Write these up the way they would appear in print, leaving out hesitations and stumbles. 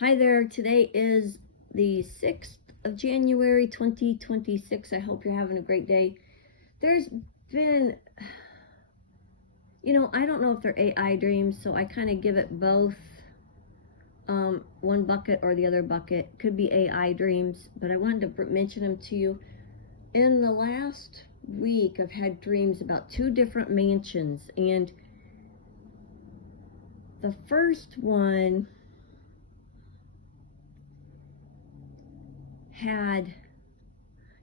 Hi there. Today is the 6th of January 2026. I hope you're having a great day. There's been, I don't know if they're AI dreams, so I kind of give it both one bucket or the other bucket. Could be AI dreams, but I wanted to mention them to you. In the last week, I've had dreams about two different mansions, and the first one had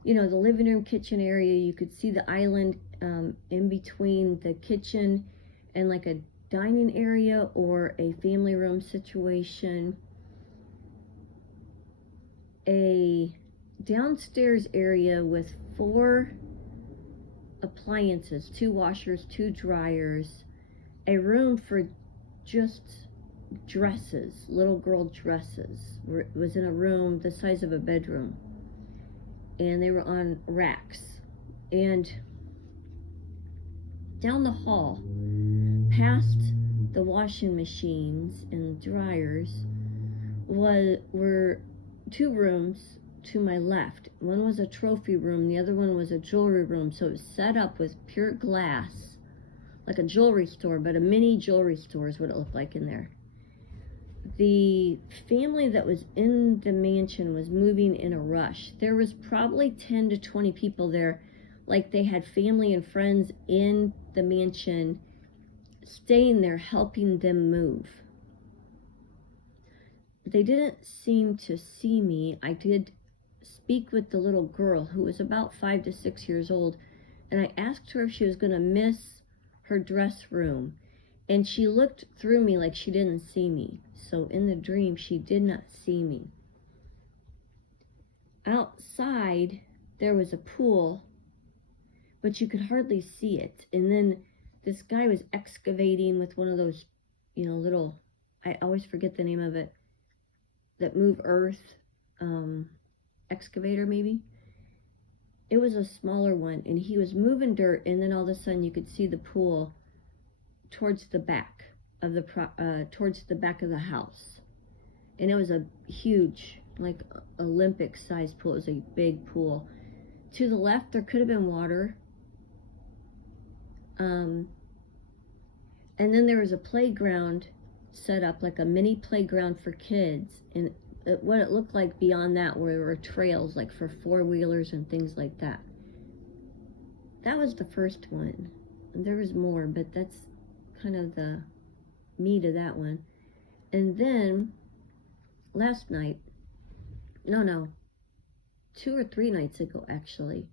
the living room kitchen area. You could see the island in between the kitchen and like a dining area or a family room situation. A downstairs area with 4 appliances, 2 washers, 2 dryers, a room for just dresses, little girl dresses. Was in a room the size of a bedroom, and they were on racks. And down the hall, past the washing machines and dryers, were 2 rooms to my left. One was a trophy room, the other one was a jewelry room. So it was set up with pure glass, like a jewelry store, but a mini jewelry store is what it looked like in there. The family that was in the mansion was moving in a rush. There was probably 10 to 20 people there, like they had family and friends in the mansion staying there helping them move. They didn't seem to see me. I did speak with the little girl who was about 5 to 6 years old, and I asked her if she was going to miss her dress room, and she looked through me like she didn't see me. So in the dream, she did not see me. Outside, there was a pool, but you could hardly see it. And then this guy was excavating with one of those, little, I always forget the name of it, that move earth, excavator maybe. It was a smaller one, and he was moving dirt, and then all of a sudden you could see the pool towards the back of the house. And it was a huge, like, Olympic sized pool. It was a big pool. To the left there could have been water. And then there was a playground set up, like a mini playground for kids, and what it looked like beyond that were trails, like for 4-wheelers and things like that. That was the first one. There was more, but that's kind of the meat of that one. And then last night, no, 2 or 3 nights ago actually,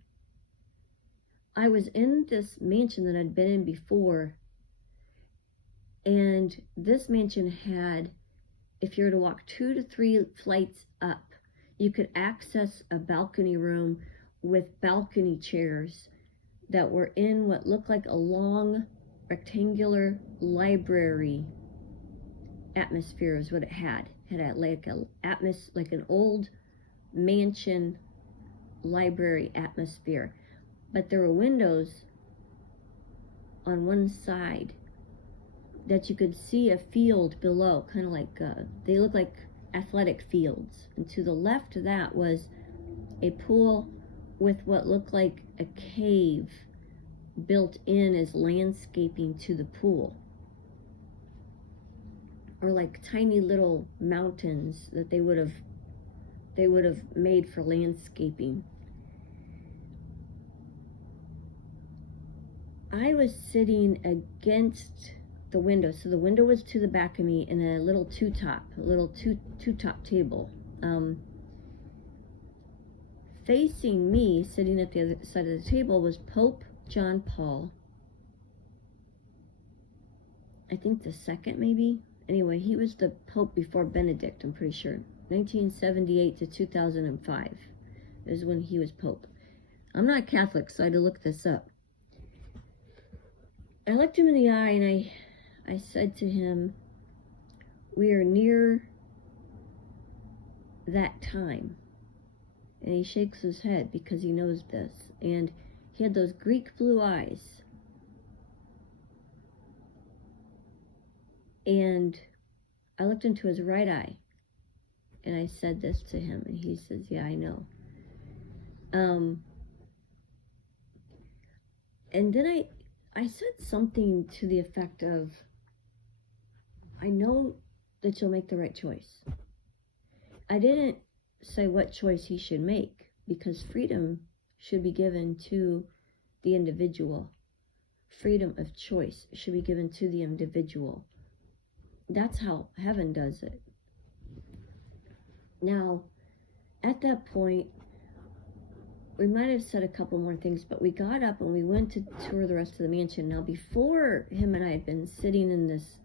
I was in this mansion that I'd been in before, and this mansion had, if you were to walk 2 to 3 flights up, you could access a balcony room with balcony chairs that were in what looked like a long rectangular library atmosphere is what it had. It had like an old mansion library atmosphere. But there were windows on one side that you could see a field below, kind of like, they look like athletic fields. And to the left of that was a pool with what looked like a cave built in as landscaping to the pool, or like tiny little mountains that they would have made for landscaping. I was sitting against the window, so the window was to the back of me, and a little two-top table. Facing me, sitting at the other side of the table, was Pope John Paul. I think the second, maybe. Anyway, he was the Pope before Benedict, I'm pretty sure. 1978 to 2005 is when he was Pope. I'm not Catholic, so I had to look this up. I looked him in the eye, and I said to him, "We are near that time." And he shakes his head because he knows this. And he had those Greek blue eyes. And I looked into his right eye, And I said this to him, and he says, yeah, I know. And then I said something to the effect of, I know that you'll make the right choice. I didn't say what choice he should make, because freedom should be given to the individual. Freedom of choice should be given to the individual. That's how heaven does it. Now, at that point, we might have said a couple more things, but we got up and we went to tour the rest of the mansion. Now, before him and I had been sitting in this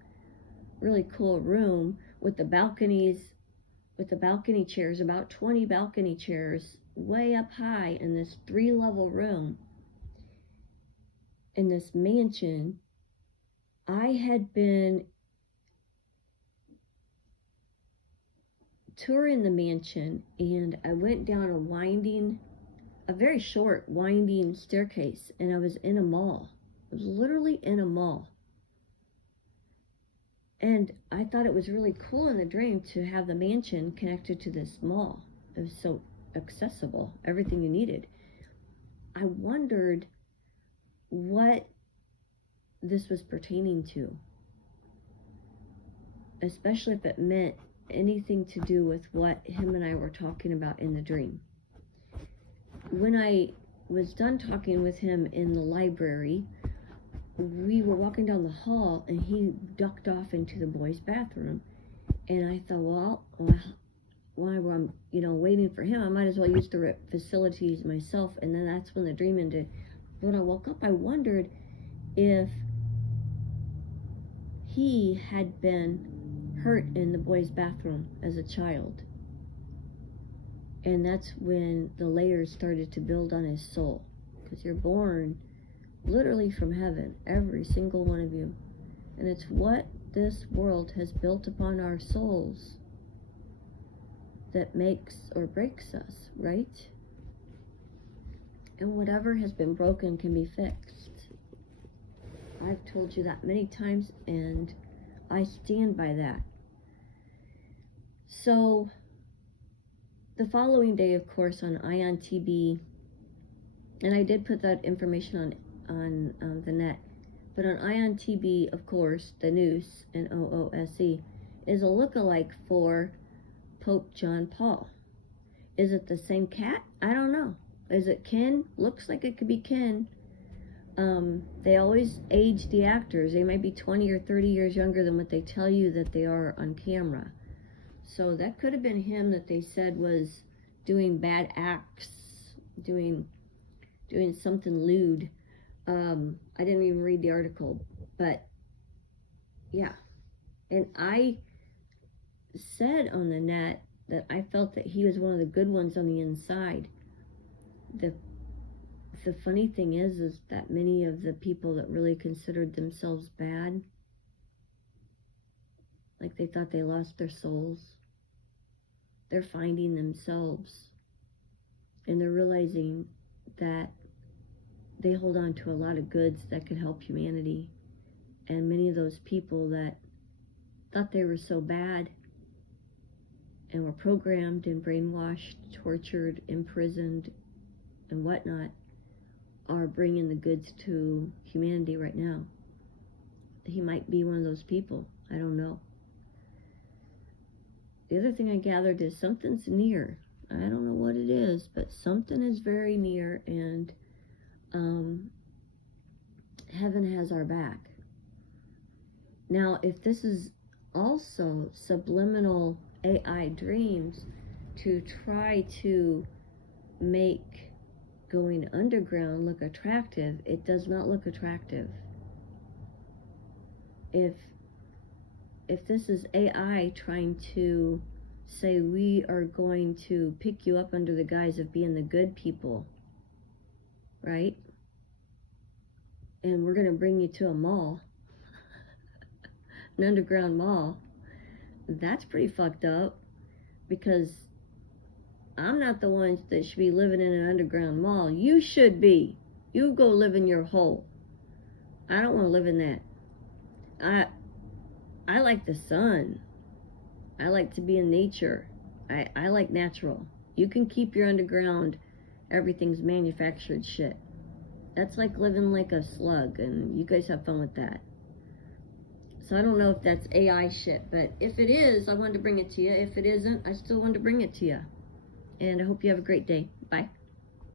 really cool room with the balconies, with the balcony chairs, about 20 balcony chairs, way up high in this 3-level room, in this mansion. I had been touring the mansion, and I went down a very short winding staircase, and I was in a mall. I was literally in a mall. And I thought it was really cool in the dream to have the mansion connected to this mall. It was so accessible, everything you needed. I wondered what this was pertaining to, especially if it meant anything to do with what him and I were talking about in the dream. When I was done talking with him in the library, we were walking down the hall, and he ducked off into the boys' bathroom. And I thought, well, while I'm, waiting for him, I might as well use the facilities myself. And then that's when the dream ended. When I woke up, I wondered if he had been hurt in the boys' bathroom as a child. And that's when the layers started to build on his soul. Because you're born literally from heaven, every single one of you. And it's what this world has built upon our souls that makes or breaks us, right? And whatever has been broken can be fixed. I've told you that many times, and I stand by that. So the following day, of course, on ION-TB, and I did put that information on the net, but on ION-TB, of course, the Noose, N-O-O-S-E, is a lookalike for Pope John Paul. Is it the same cat? I don't know. Is it kin? Looks like it could be kin. They always age the actors. They might be 20 or 30 years younger than what they tell you that they are on camera. So that could have been him that they said was doing bad acts, doing something lewd. I didn't even read the article, but yeah. And I said on the net that I felt that he was one of the good ones on the inside. The funny thing is that many of the people that really considered themselves bad, like they thought they lost their souls, they're finding themselves, and they're realizing that they hold on to a lot of goods that could help humanity. And many of those people that thought they were so bad and were programmed and brainwashed, tortured, imprisoned, and whatnot, are bringing the goods to humanity right now. He might be one of those people. I don't know. The other thing I gathered is something's near. I don't know what it is, but something is very near, and heaven has our back. Now, if this is also subliminal AI dreams to try to make going underground look attractive, it does not look attractive. If this is AI trying to say we are going to pick you up under the guise of being the good people, right? And we're going to bring you to a mall, an underground mall, that's pretty fucked up, because I'm not the ones that should be living in an underground mall. You should be. You go live in your hole. I don't want to live in that. I like the sun. I like to be in nature. I like natural. You can keep your underground, everything's manufactured shit. That's like living like a slug, and you guys have fun with that. So I don't know if that's AI shit, but if it is, I wanted to bring it to you. If it isn't, I still wanted to bring it to you. And I hope you have a great day. Bye.